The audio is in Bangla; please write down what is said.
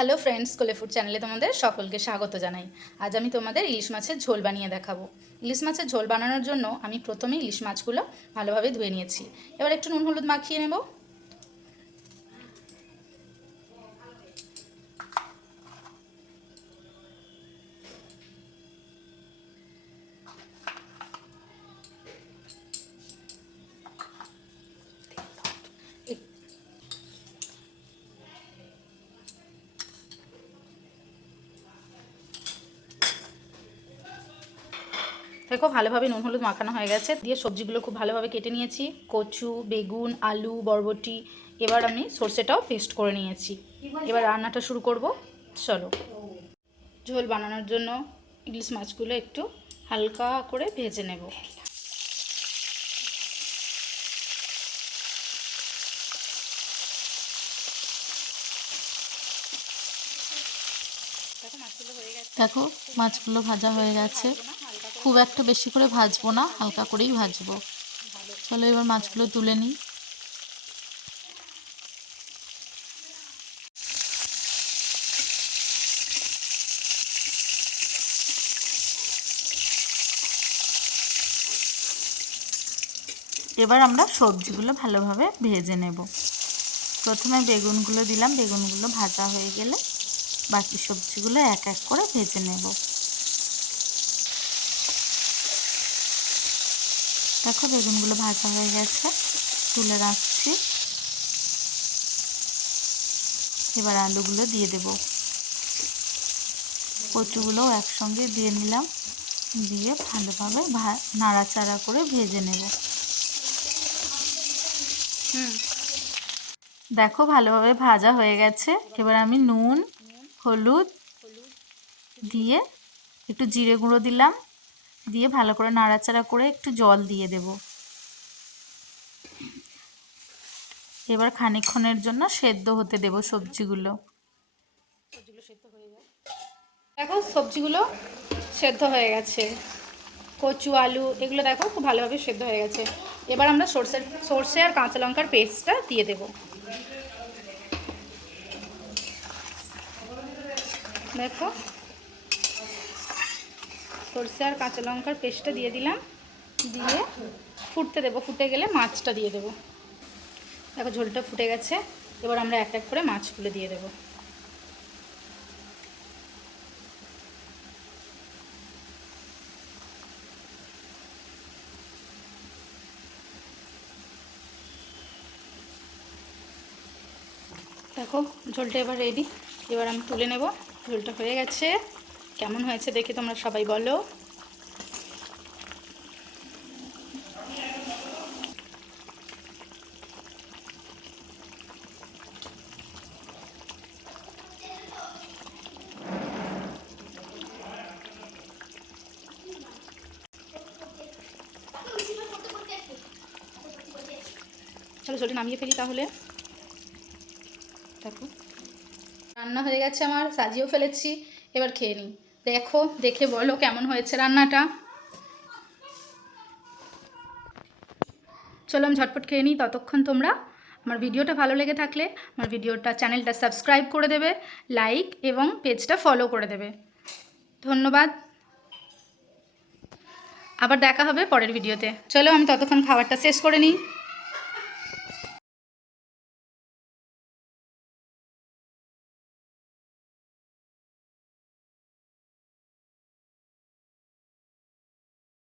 হ্যালো ফ্রেন্ডস, কোলে ফুড চ্যানেলে তোমাদের সকলকে স্বাগত জানাই। আজ আমি তোমাদের ইলিশ মাছের ঝোল বানিয়ে দেখাবো। ইলিশ মাছের ঝোল বানানোর জন্য আমি প্রথমেই ইলিশ মাছগুলো ভালোভাবে ধুয়ে নিয়েছি। এবার একটু নুন হলুদ মাখিয়ে নেব। দেখো ভালোভাবে নুন হলুদ মাখানো হয়ে গেছে। দিয়ে সবজিগুলো খুব ভালোভাবে কেটে নিয়েছি। কচু, বেগুন, আলু, বরবটি। এবার আমি সর্ষেটাও পেস্ট করে নিয়েছি। এবার রান্নাটা শুরু করব। চলো। ঝোল বানানোর জন্য ইলিশ মাছগুলো একটু হালকা করে ভেজে নেব। দেখো মাছগুলো ভাজা হয়ে গেছে। খুব একটা বেশি করে ভাজবো না, হালকা করেই ভাজবো। চলো এবার মাছগুলো তুলে নিই। এবার আমরা সবজিগুলো ভালোভাবে ভেজে নেব। প্রথমে বেগুনগুলো দিলাম, বেগুনগুলো ভাজা হয়ে গেলে বাকি সবজিগুলো এক এক করে ভেজে নেব। দেখো বেগুনগুলো ভাজা হয়ে গেছে, তুলে রাখছি। এবার আলুগুলো দিয়ে দেব, কচুগুলোও একসঙ্গে দিয়ে নিলাম, দিয়ে ভালোভাবে নাড়াচাড়া করে ভেজে নেব। দেখো ভালোভাবে ভাজা হয়ে গেছে। এবার আমি নুন হলুদ দিয়ে একটু জিরে গুঁড়ো দিলাম, দিয়ে ভালো করে নাড়াচাড়া করে একটু জল দিয়ে দেব। এবার খানিকক্ষণের জন্য সেদ্ধ হতে দেব সবজিগুলো। দেখো সবজিগুলো সেদ্ধ হয়ে গেছে। কচু, আলু এগুলো দেখো খুব ভালোভাবে সেদ্ধ হয়ে গেছে। এবার আমরা সর্ষে আর কাঁচা লঙ্কার পেস্টটা দিয়ে দেব। দেখো সর্ষে আর কাঁচা লঙ্কার পেস্টটা দিয়ে দিলাম, দিয়ে ফুটতে দেবো। ফুটে গেলে মাছটা দিয়ে দেবো। দেখো ঝোলটা ফুটে গেছে। এবার আমরা এক এক করে মাছগুলো দিয়ে দেবো। দেখো ঝোলটা এবার রেডি। এবার আমি তুলে নেব। ঝোলটা হয়ে গেছে। কেমন হয়েছে দেখে তোমরা সবাই বলো। চলো ঝোলটা নামিয়ে ফেলি তাহলে। দেখো রান্না হয়ে গেছে আমার, সাজিয়েও ফেলেছি। এবার খেয়ে নিই। দেখো দেখে বলো কেমন হয়েছে রান্নাটা। চলো আমি ঝটপট খেয়ে নিই। ততক্ষণ তোমরা আমার ভিডিওটা ভালো লেগে থাকলে আমার চ্যানেলটা সাবস্ক্রাইব করে দেবে, লাইক এবং পেজটা ফলো করে দেবে। ধন্যবাদ। আবার দেখা হবে পরের ভিডিওতে। চলো আমি ততক্ষণ খাবারটা শেষ করে নিই।